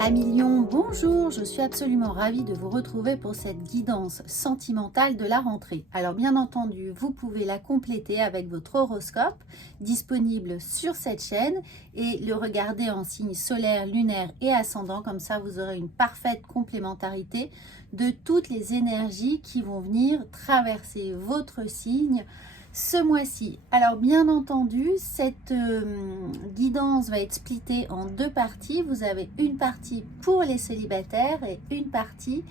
Amis Lion, bonjour, je suis absolument ravie de vous retrouver pour cette guidance sentimentale de la rentrée. Alors bien entendu, vous pouvez la compléter avec votre horoscope disponible sur cette chaîne et le regarder en signe solaire, lunaire et ascendant. Comme ça, vous aurez une parfaite complémentarité de toutes les énergies qui vont venir traverser votre signe ce mois-ci. Alors bien entendu, cette guidance va être splittée en deux parties. Vous avez une partie pour les célibataires et une partie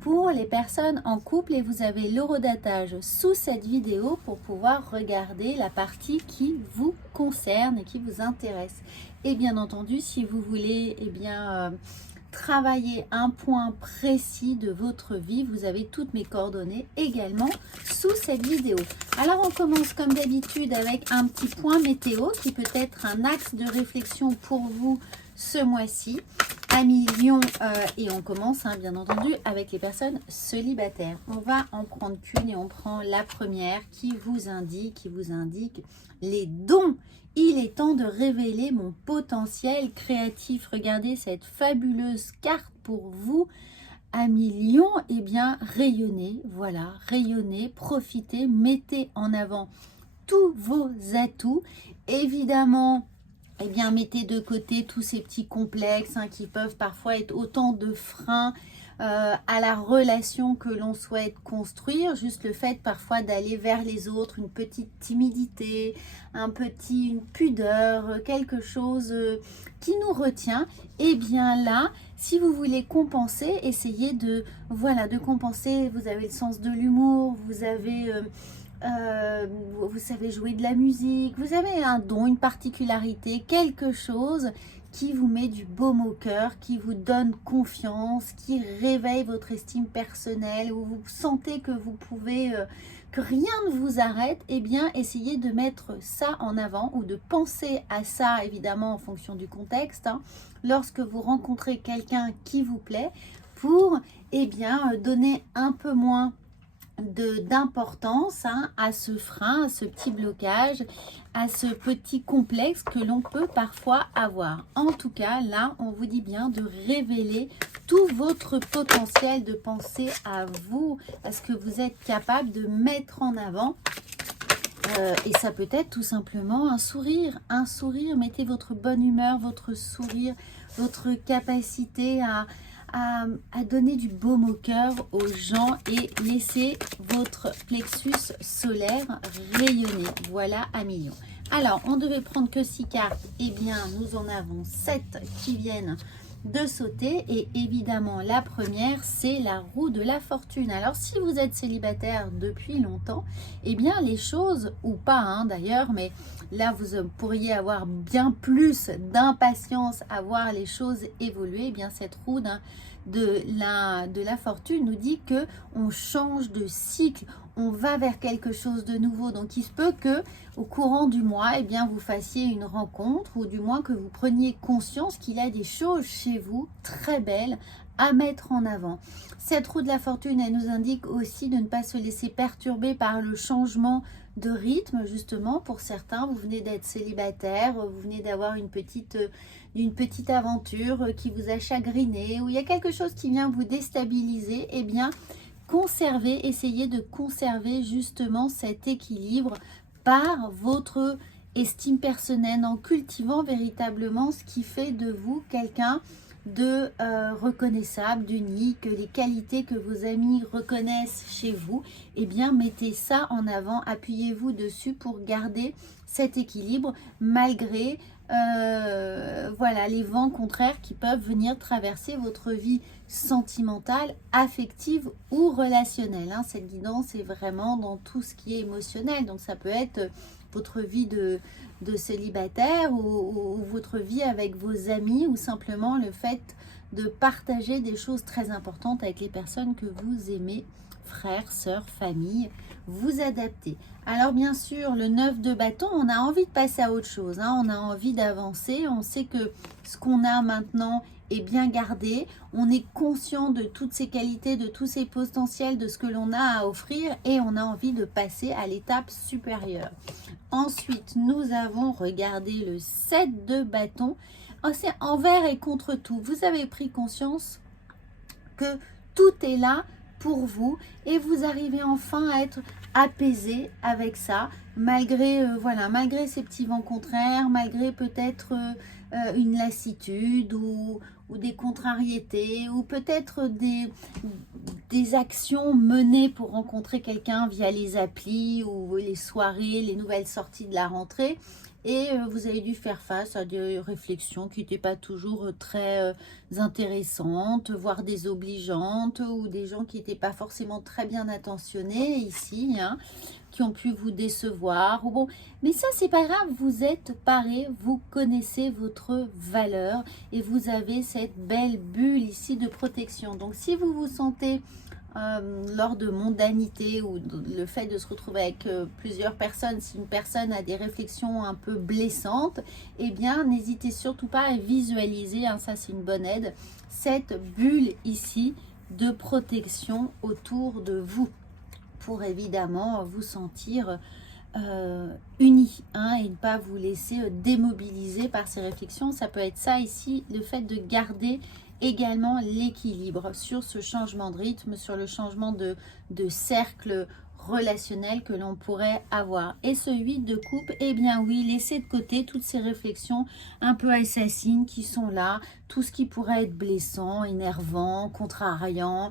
pour les personnes en couple, et vous avez l'horodatage sous cette vidéo pour pouvoir regarder la partie qui vous concerne et qui vous intéresse. Et bien entendu, si vous voulez travailler un point précis de votre vie, vous avez toutes mes coordonnées également sous cette vidéo. Alors on commence comme d'habitude avec un petit point météo qui peut être un axe de réflexion pour vous ce mois-ci, amis Lion, et on commence bien entendu avec les personnes célibataires. On va en prendre qu'une et on prend la première qui vous indique les dons. Il est temps de révéler mon potentiel créatif. Regardez cette fabuleuse carte pour vous, amis Lion. Eh bien, rayonnez, voilà, rayonnez, profitez, mettez en avant tous vos atouts. Évidemment, eh bien, mettez de côté tous ces petits complexes qui peuvent parfois être autant de freins à la relation que l'on souhaite construire. Juste le fait parfois d'aller vers les autres, une petite timidité, une pudeur, quelque chose qui nous retient. Et bien là, si vous voulez compenser, essayez de compenser. Vous avez le sens de l'humour, vous avez... vous savez jouer de la musique, vous avez un don, une particularité, quelque chose qui vous met du baume au cœur, qui vous donne confiance, qui réveille votre estime personnelle, où vous sentez que vous pouvez, que rien ne vous arrête. Eh bien, essayez de mettre ça en avant ou de penser à ça, évidemment en fonction du contexte, lorsque vous rencontrez quelqu'un qui vous plaît, pour donner un peu moins d'importance à ce frein, à ce petit blocage, à ce petit complexe que l'on peut parfois avoir. En tout cas, là, on vous dit bien de révéler tout votre potentiel, de penser à vous, à ce que vous êtes capable de mettre en avant. Et ça peut être tout simplement un sourire. Mettez votre bonne humeur, votre sourire, votre capacité à donner du baume au cœur aux gens et laisser votre plexus solaire rayonner. Voilà, amis Lion. Alors, on devait prendre que 6 cartes. Eh bien, nous en avons 7 qui viennent de sauter. Et évidemment, la première, c'est la roue de la fortune. Alors, si vous êtes célibataire depuis longtemps, eh bien, les choses, ou pas d'ailleurs, mais là, vous pourriez avoir bien plus d'impatience à voir les choses évoluer. Eh bien, cette roue de la fortune nous dit que on change de cycle, on va vers quelque chose de nouveau. Donc, il se peut que au courant du mois, eh bien, vous fassiez une rencontre, ou du moins que vous preniez conscience qu'il y a des choses chez vous très belles à mettre en avant. Cette roue de la fortune, elle nous indique aussi de ne pas se laisser perturber par le changement de rythme. Justement, pour certains, vous venez d'être célibataire, vous venez d'avoir une petite aventure qui vous a chagriné, ou il y a quelque chose qui vient vous déstabiliser. Eh bien, essayez de conserver justement cet équilibre par votre estime personnelle, en cultivant véritablement ce qui fait de vous quelqu'un de reconnaissable, d'unique, les qualités que vos amis reconnaissent chez vous. Eh bien, mettez ça en avant, appuyez-vous dessus pour garder cet équilibre malgré les vents contraires qui peuvent venir traverser votre vie sentimentale, affective ou relationnelle. Cette guidance est vraiment dans tout ce qui est émotionnel. Donc ça peut être votre vie de célibataire, ou votre vie avec vos amis, ou simplement le fait de partager des choses très importantes avec les personnes que vous aimez, frères, sœurs, famille. Vous adaptez. Alors bien sûr, le 9 de bâton, on a envie de passer à autre chose, on a envie d'avancer, on sait que ce qu'on a maintenant est bien gardé, on est conscient de toutes ces qualités, de tous ces potentiels, de ce que l'on a à offrir, et on a envie de passer à l'étape supérieure. Ensuite, nous avons regardé le 7 de bâton. c'est envers et contre tout. Vous avez pris conscience que tout est là pour vous et vous arrivez enfin à être apaisé avec ça, malgré voilà, malgré ces petits vents contraires, malgré peut-être une lassitude ou des contrariétés ou peut-être des actions menées pour rencontrer quelqu'un via les applis ou les soirées, les nouvelles sorties de la rentrée. Et vous avez dû faire face à des réflexions qui n'étaient pas toujours très intéressantes, voire désobligeantes, ou des gens qui n'étaient pas forcément très bien attentionnés ici, hein, qui ont pu vous décevoir. Ou bon, mais ça, c'est pas grave, vous êtes paré, vous connaissez votre valeur et vous avez cette belle bulle ici de protection. Donc, si vous vous sentez lors de mondanité ou le fait de se retrouver avec plusieurs personnes, si une personne a des réflexions un peu blessantes, eh bien n'hésitez surtout pas à visualiser, hein, ça c'est une bonne aide, cette bulle ici de protection autour de vous pour évidemment vous sentir unis, hein, et ne pas vous laisser démobiliser par ces réflexions. Ça peut être ça ici, le fait de garder également l'équilibre sur ce changement de rythme, sur le changement de cercle relationnel que l'on pourrait avoir. Et ce 8 de coupe, eh bien oui, laissez de côté toutes ces réflexions un peu assassines qui sont là, tout ce qui pourrait être blessant, énervant, contrariant,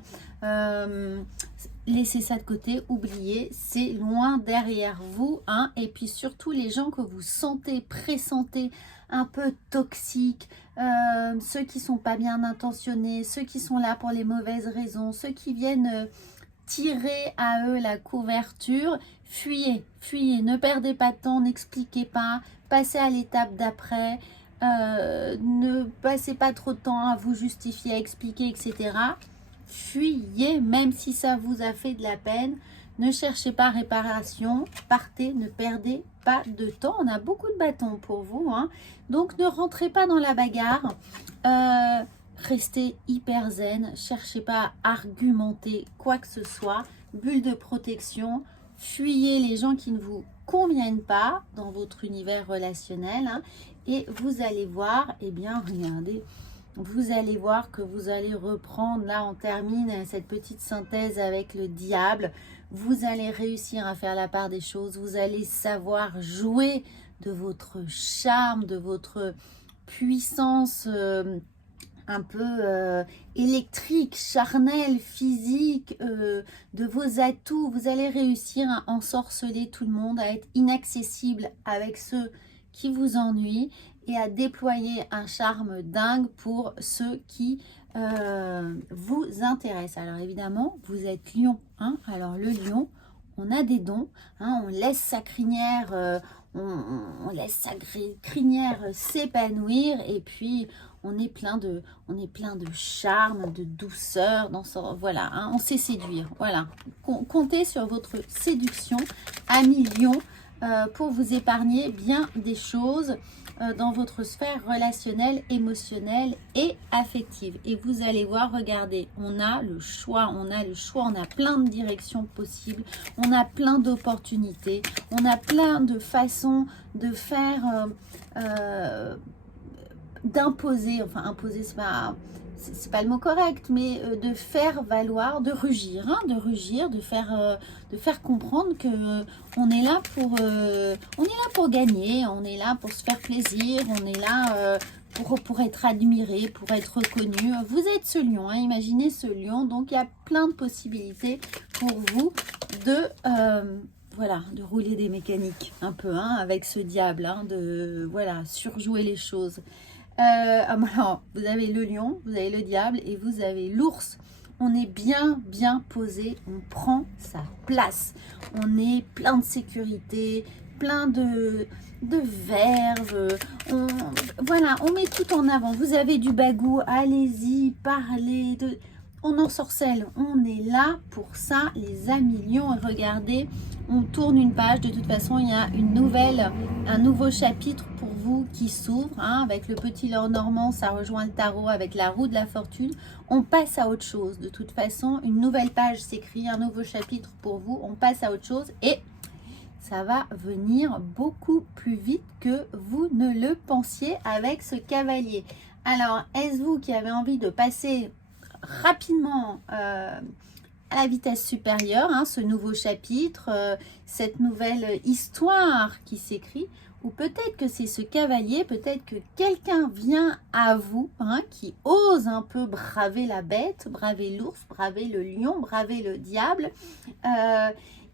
laissez ça de côté, oubliez, c'est loin derrière vous, hein. Et puis surtout les gens que vous sentez, pressentez un peu toxiques, ceux qui sont pas bien intentionnés, ceux qui sont là pour les mauvaises raisons, ceux qui viennent tirer à eux la couverture, fuyez, fuyez, ne perdez pas de temps, n'expliquez pas, passez à l'étape d'après, ne passez pas trop de temps à vous justifier, à expliquer, etc. Fuyez, même si ça vous a fait de la peine. Ne cherchez pas réparation, partez, ne perdez pas de temps. On a beaucoup de bâtons pour vous, hein. Donc ne rentrez pas dans la bagarre. Restez hyper zen, cherchez pas à argumenter quoi que ce soit. Bulle de protection, fuyez les gens qui ne vous conviennent pas dans votre univers relationnel, hein. Et vous allez voir, eh bien regardez, vous allez voir que vous allez reprendre, là on termine cette petite synthèse avec le diable, vous allez réussir à faire la part des choses, vous allez savoir jouer de votre charme, de votre puissance un peu électrique, charnelle, physique, de vos atouts. Vous allez réussir à ensorceler tout le monde, à être inaccessible avec ceux qui vous ennuient et à déployer un charme dingue pour ceux qui vous intéressent. Alors évidemment, vous êtes lion, hein. Alors le lion, on a des dons, hein. On laisse sa crinière, on laisse sa crinière s'épanouir et puis on est plein de charme, de douceur, voilà, hein, on sait séduire. Voilà, comptez sur votre séduction, amis lion, pour vous épargner bien des choses dans votre sphère relationnelle, émotionnelle et affective. Et vous allez voir, regardez, on a le choix, on a plein de directions possibles, on a plein d'opportunités, on a plein de façons de faire, d'imposer, enfin imposer c'est pas le mot correct, mais de faire valoir, de rugir, hein, de faire comprendre que on est là pour gagner, on est là pour se faire plaisir, on est là pour être admiré, pour être reconnu. Vous êtes ce lion, hein, imaginez ce lion, donc il y a plein de possibilités pour vous voilà, de rouler des mécaniques un peu, hein, avec ce diable, hein, de voilà, surjouer les choses. Alors, vous avez le lion, vous avez le diable et vous avez l'ours. On est bien posé, on prend sa place. On est plein de sécurité, plein de verve. Voilà, on met tout en avant. Vous avez du bagou, allez-y, parlez. On ensorcelle, on est là pour ça, les amis lions. Et regardez, on tourne une page. De toute façon, il y a un nouveau chapitre pour vous qui s'ouvre, hein, avec le petit Lenormand, ça rejoint le tarot avec la roue de la fortune. On passe à autre chose. De toute façon, une nouvelle page s'écrit, un nouveau chapitre pour vous. On passe à autre chose et ça va venir beaucoup plus vite que vous ne le pensiez avec ce cavalier. Alors, est-ce vous qui avez envie de passer rapidement à la vitesse supérieure, hein, ce nouveau chapitre, cette nouvelle histoire qui s'écrit, ou peut-être que c'est ce cavalier, peut-être que quelqu'un vient à vous, hein, qui ose un peu braver la bête, braver l'ours, braver le lion, braver le diable,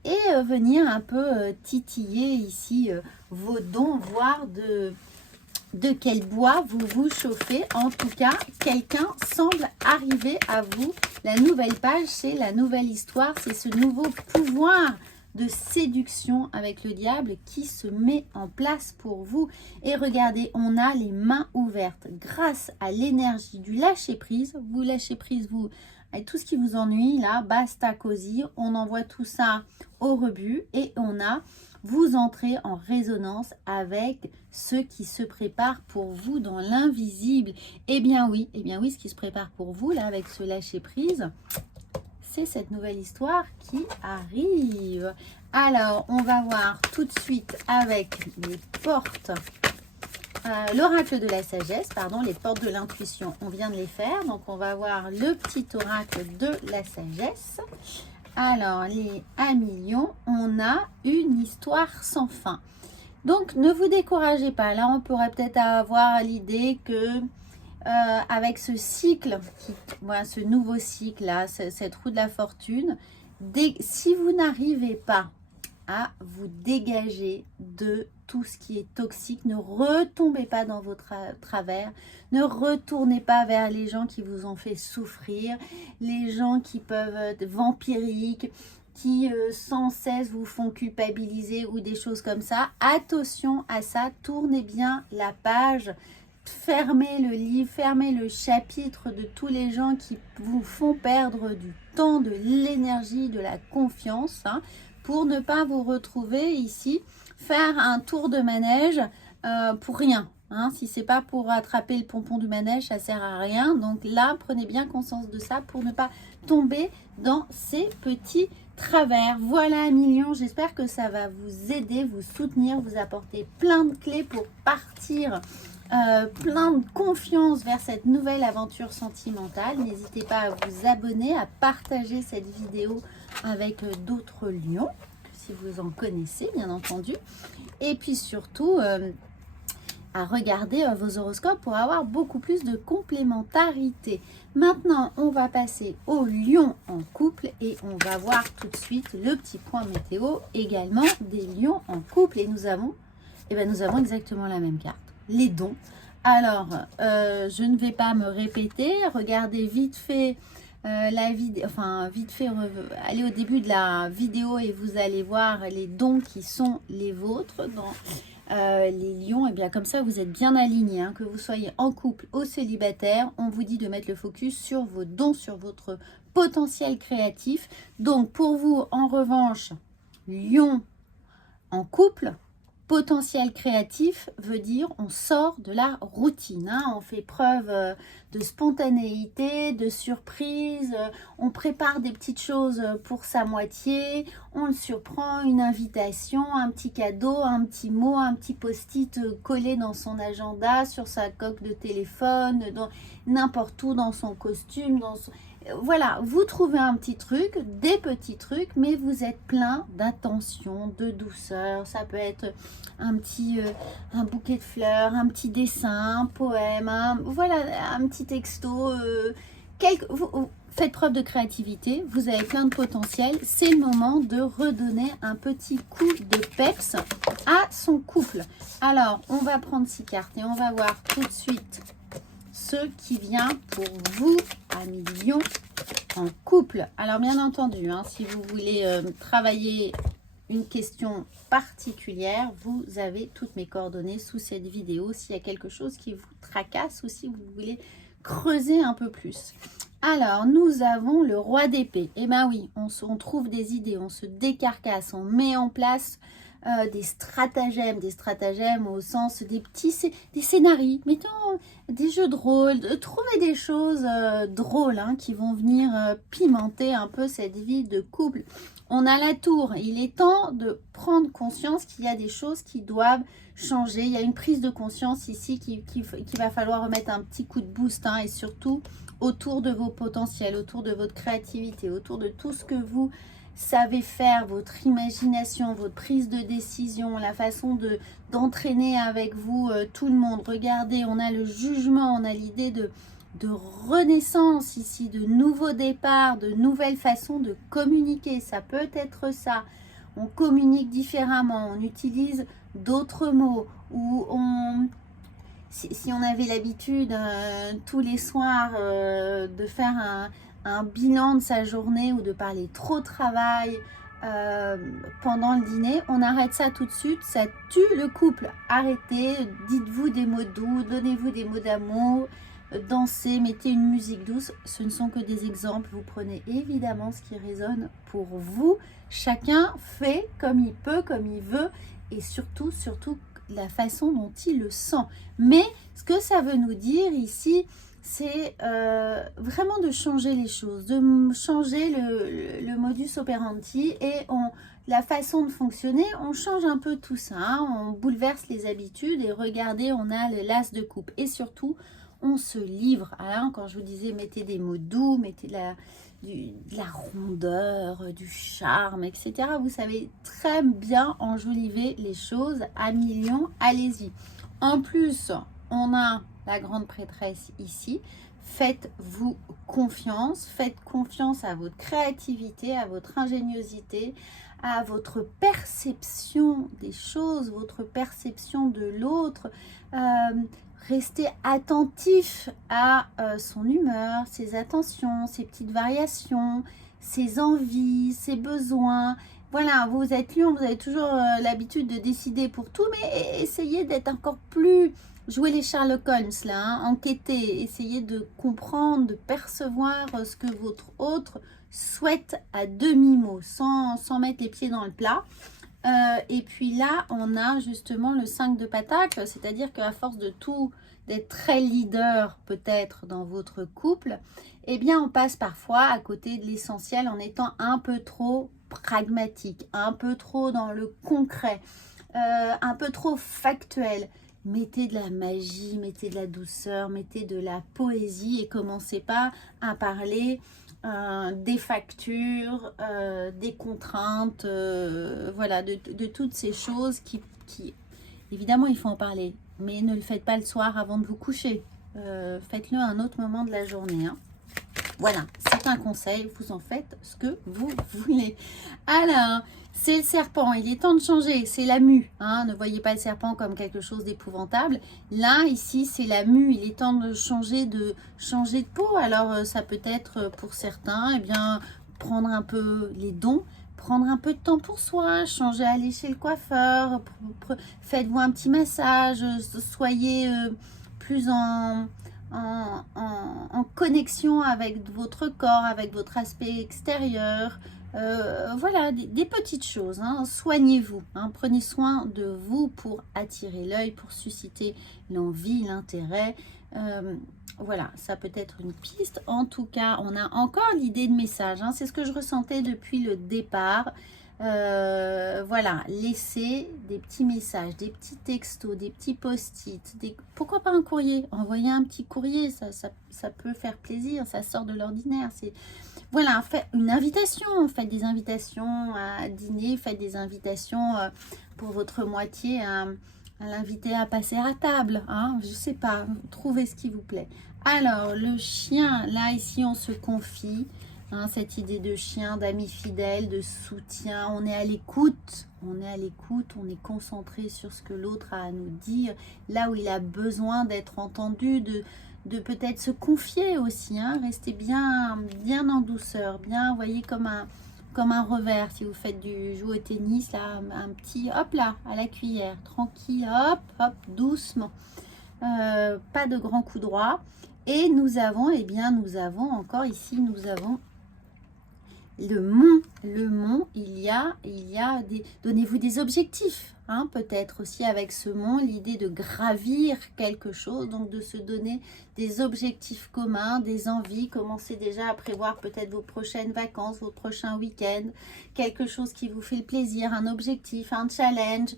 et venir un peu titiller ici vos dons, voir de quel bois vous vous chauffez. En tout cas, quelqu'un semble arriver à vous. La nouvelle page, c'est la nouvelle histoire, c'est ce nouveau pouvoir de séduction avec le diable qui se met en place pour vous. Et regardez, on a les mains ouvertes grâce à l'énergie du lâcher-prise. Vous lâchez prise, vous, avec tout ce qui vous ennuie, là, basta cosy. On envoie tout ça au rebut et vous entrez en résonance avec ce qui se prépare pour vous dans l'invisible. Eh bien oui, ce qui se prépare pour vous, là, avec ce lâcher-prise, c'est cette nouvelle histoire qui arrive. Alors, on va voir tout de suite avec les portes, l'oracle de la sagesse, pardon, les portes de l'intuition, on vient de les faire. Donc, on va voir le petit oracle de la sagesse. Alors, les 1 million, on a une histoire sans fin. Donc, ne vous découragez pas. Là, on pourrait peut-être avoir l'idée que avec ce cycle, voilà, ce nouveau cycle là, cette roue de la fortune, si vous n'arrivez pas à vous dégager de tout ce qui est toxique, ne retombez pas dans vos travers, ne retournez pas vers les gens qui vous ont fait souffrir, les gens qui peuvent être vampiriques, qui sans cesse vous font culpabiliser ou des choses comme ça. Attention à ça, tournez bien la page. Fermez le livre, fermez le chapitre de tous les gens qui vous font perdre du temps, de l'énergie, de la confiance, hein, pour ne pas vous retrouver ici, faire un tour de manège pour rien. Hein. Si c'est pas pour attraper le pompon du manège, ça sert à rien. Donc là, prenez bien conscience de ça pour ne pas tomber dans ces petits travers. Voilà, 1 million, j'espère que ça va vous aider, vous soutenir, vous apporter plein de clés pour partir plein de confiance vers cette nouvelle aventure sentimentale. N'hésitez pas à vous abonner, à partager cette vidéo avec d'autres lions, si vous en connaissez, bien entendu. Et puis surtout, à regarder vos horoscopes pour avoir beaucoup plus de complémentarité. Maintenant, on va passer au lion en couple et on va voir tout de suite le petit point météo également des lions en couple. Et nous avons exactement la même carte. Les dons. Alors, je ne vais pas me répéter. Regardez vite fait la vidéo, allez au début de la vidéo et vous allez voir les dons qui sont les vôtres dans les lions. Et bien comme ça, vous êtes bien alignés, hein, que vous soyez en couple ou célibataire. On vous dit de mettre le focus sur vos dons, sur votre potentiel créatif. Donc, pour vous, en revanche, lion en couple, potentiel créatif veut dire on sort de la routine, hein, on fait preuve de spontanéité, de surprise, on prépare des petites choses pour sa moitié, on le surprend, une invitation, un petit cadeau, un petit mot, un petit post-it collé dans son agenda, sur sa coque de téléphone, n'importe où, dans son costume, voilà, vous trouvez un petit truc, des petits trucs, mais vous êtes plein d'attention, de douceur. Ça peut être un bouquet de fleurs, un petit dessin, un poème, un petit texto. Vous faites preuve de créativité, vous avez plein de potentiel. C'est le moment de redonner un petit coup de peps à son couple. Alors, on va prendre 6 cartes et on va voir tout de suite ce qui vient pour vous, 1 million en couple. Alors bien entendu, hein, si vous voulez travailler une question particulière, vous avez toutes mes coordonnées sous cette vidéo. S'il y a quelque chose qui vous tracasse ou si vous voulez creuser un peu plus. Alors, nous avons le roi d'épée. Eh bien oui, on trouve des idées, on se décarcasse, on met en place des stratagèmes au sens des scénarios, mettons des jeux de rôle, trouver des choses drôles qui vont venir pimenter un peu cette vie de couple. On a la tour, il est temps de prendre conscience qu'il y a des choses qui doivent changer. Il y a une prise de conscience ici qu'il va falloir remettre un petit coup de boost et surtout autour de vos potentiels, autour de votre créativité, autour de tout ce que vous savez faire, votre imagination, votre prise de décision, la façon d'entraîner avec vous tout le monde. Regardez, on a le jugement, on a l'idée de renaissance ici, de nouveaux départs, de nouvelles façons de communiquer. Ça peut être ça. On communique différemment, on utilise d'autres mots, ou si on avait l'habitude tous les soirs de faire un bilan de sa journée ou de parler trop travail pendant le dîner, on arrête ça tout de suite, ça tue le couple. Arrêtez, dites-vous des mots doux, donnez-vous des mots d'amour, dansez, mettez une musique douce. Ce ne sont que des exemples, vous prenez évidemment ce qui résonne pour vous. Chacun fait comme il peut, comme il veut, et surtout la façon dont il le sent. Mais ce que ça veut nous dire ici, c'est vraiment de changer les choses, de changer le modus operandi et la façon de fonctionner. On change un peu tout ça, on bouleverse les habitudes et regardez, on a le las de coupe et surtout, on se livre. Alors, quand je vous disais, mettez des mots doux, mettez de la rondeur, du charme, etc. Vous savez très bien enjoliver les choses à millions. Allez-y. En plus, on a la grande prêtresse ici. Faites-vous confiance. Faites confiance à votre créativité, à votre ingéniosité, à votre perception des choses, votre perception de l'autre. Restez attentif à son humeur, ses attentions, ses petites variations, ses envies, ses besoins. Voilà, vous êtes lion, vous avez toujours l'habitude de décider pour tout, mais essayez d'être encore plus... Jouez les Sherlock Holmes là, enquêtez, essayez de comprendre, de percevoir ce que votre autre souhaite à demi-mot, sans mettre les pieds dans le plat. Et puis là, on a justement le 5 de Pentacle, c'est-à-dire qu'à force d'être très leader peut-être dans votre couple, eh bien on passe parfois à côté de l'essentiel en étant un peu trop pragmatique, un peu trop dans le concret, un peu trop factuel. Mettez de la magie, mettez de la douceur, mettez de la poésie et commencez pas à parler des factures, des contraintes, voilà, de toutes ces choses qui, évidemment, il faut en parler, mais ne le faites pas le soir avant de vous coucher. Faites-le à un autre moment de la journée. Voilà, c'est un conseil, vous en faites ce que vous voulez. Alors, c'est le serpent, il est temps de changer, c'est la mue. Ne voyez pas le serpent comme quelque chose d'épouvantable. Là, ici, c'est la mue, il est temps de changer de peau. Alors, ça peut être pour certains, eh bien, prendre un peu les dons, prendre un peu de temps pour soi, changer, aller chez le coiffeur, faites-vous un petit massage, soyez plus en connexion avec votre corps, avec votre aspect extérieur. Voilà, des petites choses. Soignez-vous, prenez soin de vous pour attirer l'œil, pour susciter l'envie, l'intérêt. Voilà, ça peut être une piste. En tout cas, on a encore l'idée de message. C'est ce que je ressentais depuis le départ. Voilà, laissez des petits messages, des petits textos, des petits post-it, pourquoi pas un courrier, envoyer un petit courrier, ça peut faire plaisir, ça sort de l'ordinaire. Voilà, faites une invitation, faites des invitations à dîner, faites des invitations pour votre moitié à l'inviter à passer à table, je sais pas, trouvez ce qui vous plaît. Alors, le chien, là, ici, on se confie. Cette idée de chien, d'amis fidèles, de soutien, on est à l'écoute, on est concentré sur ce que l'autre a à nous dire, là où il a besoin d'être entendu, de peut-être se confier aussi, restez bien en douceur, bien, voyez, comme un revers, si vous faites jouer au tennis, là, un petit, hop là, à la cuillère, tranquille, hop, hop, doucement, pas de grands coups droits. Et nous avons encore ici, le mont, donnez-vous des objectifs, hein, peut-être aussi avec ce mont, l'idée de gravir quelque chose, donc de se donner des objectifs communs, des envies, commencez déjà à prévoir peut-être vos prochaines vacances, vos prochains week-ends, quelque chose qui vous fait plaisir, un objectif, un challenge,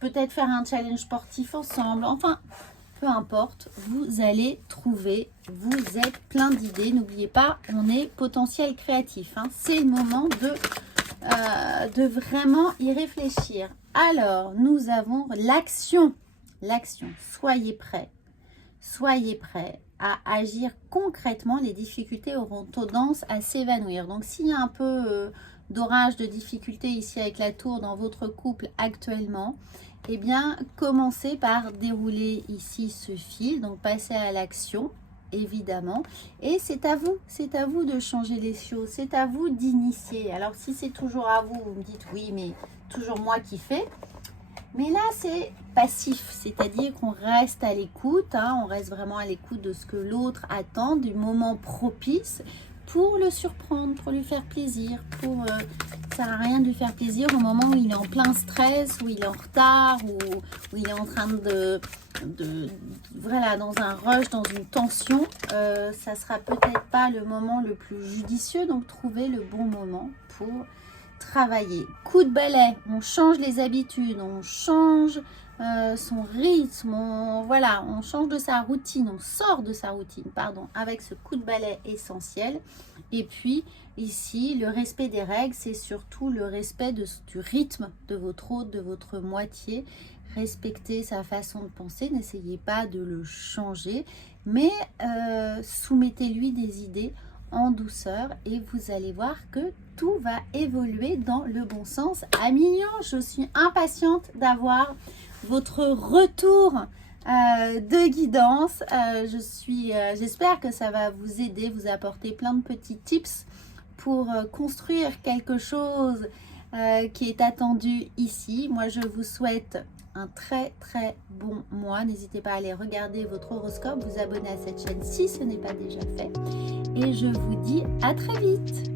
peut-être faire un challenge sportif ensemble, enfin, peu importe, vous allez trouver, vous êtes plein d'idées. N'oubliez pas, on est potentiel créatif, hein. C'est le moment de vraiment y réfléchir. Alors, nous avons l'action. L'action, soyez prêts à agir concrètement. Les difficultés auront tendance à s'évanouir. Donc, s'il y a un peu d'orage, de difficultés ici avec la tour dans votre couple actuellement, eh bien, commencez par dérouler ici ce fil, donc passez à l'action, évidemment. Et c'est à vous de changer les choses, c'est à vous d'initier. Alors, si c'est toujours à vous, vous me dites oui, mais toujours moi qui fais. Mais là, c'est passif, c'est-à-dire qu'on reste à l'écoute, hein, on reste vraiment à l'écoute de ce que l'autre attend, du moment propice, pour le surprendre, pour lui faire plaisir, ça ne sert à rien de lui faire plaisir au moment où il est en plein stress, où il est en retard, où il est en train voilà, dans un rush, dans une tension. Ça sera peut-être pas le moment le plus judicieux, donc trouvez le bon moment pour travailler. Coup de balai, on change les habitudes, on change son rythme, on change de sa routine, on sort de sa routine, pardon, avec ce coup de balai essentiel. Et puis ici, le respect des règles, c'est surtout le respect du rythme de votre hôte, de votre moitié. Respectez sa façon de penser, n'essayez pas de le changer, mais soumettez-lui des idées en douceur et vous allez voir que tout va évoluer dans le bon sens. Amignon, je suis impatiente d'avoir votre retour de guidance. J'espère que ça va vous aider, vous apporter plein de petits tips pour construire quelque chose qui est attendu ici. Moi, je vous souhaite un très très bon mois. N'hésitez pas à aller regarder votre horoscope, vous abonner à cette chaîne si ce n'est pas déjà fait. Et je vous dis à très vite.